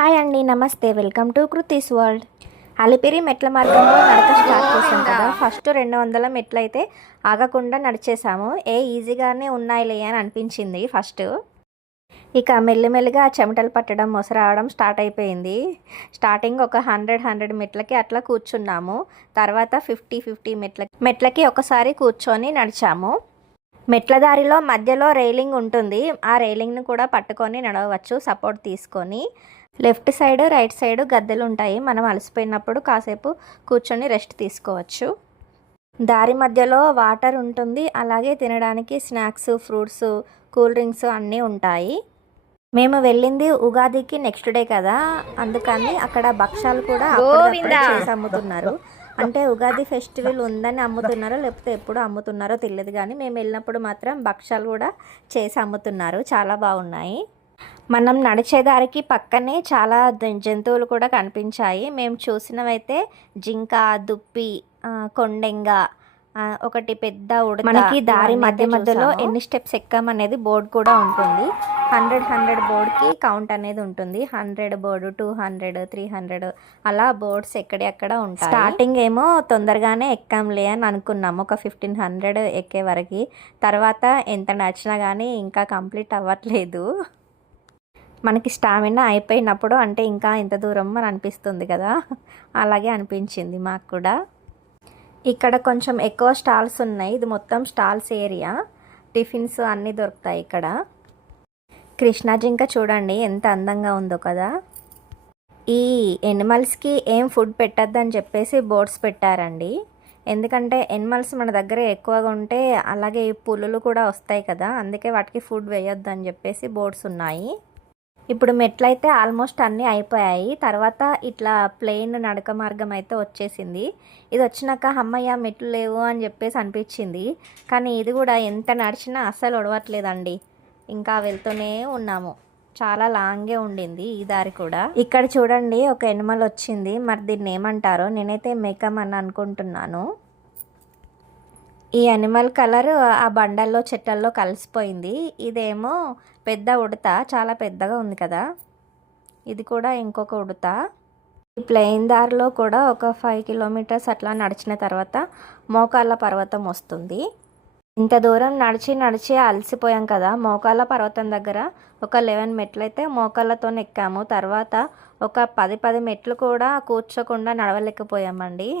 Hi అండి, నమస్తే. Welcome to Kriti's world. Alipiri మెట్ల మార్గంలో నడక స్టార్ట్ చేసాం కదా. ఫస్ట్ 200 మెట్లు అయితే ఆగకుండా నడిచేసాము. ఈజీగానే ఉన్నాయిలే అని అనిపించింది ఫస్ట్. ఇక మెల్లిమెల్లిగా చెమటలు పట్టడం, మొస రావడం స్టార్ట్ అయిపోయింది. స్టార్టింగ్ ఒక 100 మెట్లకి అట్లా కూర్చున్నాము. తర్వాత 50 మెట్లకి ఒకసారి కూర్చొని నడిచాము. మెట్ల దారిలో మధ్యలో రైలింగ్ ఉంటుంది. ఆ రైలింగ్ను కూడా పట్టుకొని నడవచ్చు సపోర్ట్ తీసుకొని. లెఫ్ట్ సైడ్, రైట్ సైడ్ గద్దెలు ఉంటాయి. మనం అలసిపోయినప్పుడు కాసేపు కూర్చొని రెస్ట్ తీసుకోవచ్చు. దారి మధ్యలో వాటర్ ఉంటుంది. అలాగే తినడానికి స్నాక్స్, ఫ్రూట్స్, కూల్ డ్రింక్స్ అన్నీ ఉంటాయి. మేము వెళ్ళింది ఉగాదికి నెక్స్ట్ డే కదా, అందుకని అక్కడ భక్షాలు కూడా చేసి అమ్ముతున్నారు. అంటే ఉగాది ఫెస్టివల్ ఉందని అమ్ముతున్నారో లేకపోతే ఎప్పుడు అమ్ముతున్నారో తెలియదు, కానీ మేము వెళ్ళినప్పుడు మాత్రం భక్షాలు కూడా చేసి అమ్ముతున్నారు. చాలా బాగున్నాయి. మనం నడిచేదారికి పక్కనే చాలా జంతువులు కూడా కనిపించాయి. మేము చూసినవైతే జింక, దుప్పి, కొండెంగ, ఒకటి పెద్ద ఉడత. మనకి దారి మధ్యలో ఎన్ని స్టెప్స్ ఎక్కామనేది బోర్డు కూడా ఉంటుంది. 100 బోర్డుకి కౌంట్ అనేది ఉంటుంది. 100 బోర్డు, 200, 300 అలా బోర్డ్స్ ఎక్కడెక్కడ ఉంటాయి. స్టార్టింగ్ ఏమో తొందరగానే ఎక్కాంలే అని అనుకున్నాము, ఒక 1500 ఎక్కే వరకు. తర్వాత ఎంత నడిచినా కానీ ఇంకా కంప్లీట్ అవ్వట్లేదు. మనకి స్టామినా అయిపోయినప్పుడు అంటే ఇంకా ఇంత దూరం అని అనిపిస్తుంది కదా, అలాగే అనిపించింది మాకు కూడా. ఇక్కడ కొంచెం ఎక్కువ స్టాల్స్ ఉన్నాయి. ఇది మొత్తం స్టాల్స్ ఏరియా. టిఫిన్స్ అన్నీ దొరుకుతాయి ఇక్కడ. కృష్ణా జింక చూడండి ఎంత అందంగా ఉందో కదా. ఈ ఎనిమల్స్కి ఏం ఫుడ్ పెట్టద్దని చెప్పేసి బోర్డ్స్ పెట్టారండి. ఎందుకంటే ఎనిమల్స్ మన దగ్గర ఎక్కువగా ఉంటే అలాగే పులులు కూడా వస్తాయి కదా, అందుకే వాటికి ఫుడ్ వేయొద్దని చెప్పేసి బోర్డ్స్ ఉన్నాయి. ఇప్పుడు మెట్లయితే ఆల్మోస్ట్ అన్నీ అయిపోయాయి. తర్వాత ఇట్లా ప్లెయిన్ నడక మార్గం అయితే వచ్చేసింది. ఇది వచ్చినాక అమ్మయ్య మెట్లు లేవు అని చెప్పేసి అనిపించింది. కానీ ఇది కూడా ఎంత నడిచినా అస్సలు ఒడవట్లేదండి. ఇంకా వెళ్తూనే ఉన్నాము. చాలా లాంగే ఉండింది ఈ దారి కూడా. ఇక్కడ చూడండి ఒక ఎనిమల్ వచ్చింది. మరి దీన్ని ఏమంటారో, నేనైతే మేకం అని అనుకుంటున్నాను. ఈ అనిమల్ కలర్ ఆ బండల్లో చెట్లల్లో కలిసిపోయింది. ఇదేమో పెద్ద ఉడత, చాలా పెద్దగా ఉంది కదా. ఇది కూడా ఇంకొక ఉడత. ఈ ప్లెయిన్ దారిలో కూడా ఒక 5 కిలోమీటర్స్ అట్లా నడిచిన తర్వాత మోకాళ్ళ పర్వతం వస్తుంది. ఇంత దూరం నడిచి అలసిపోయాం కదా. మోకాళ్ళ పర్వతం దగ్గర ఒక 11 మెట్లు అయితే మోకాళ్ళతో ఎక్కాము. తర్వాత ఒక 10 మెట్లు కూడా కూర్చోకుండా నడవలేకపోయామండి.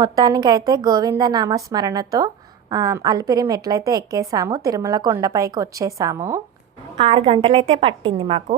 మొత్తానికైతే గోవింద నామస్మరణతో అలిపిరి మెట్లయితే ఎక్కేసాము. తిరుమల కొండపైకి వచ్చేసాము. 6 గంటలైతే పట్టింది మాకు.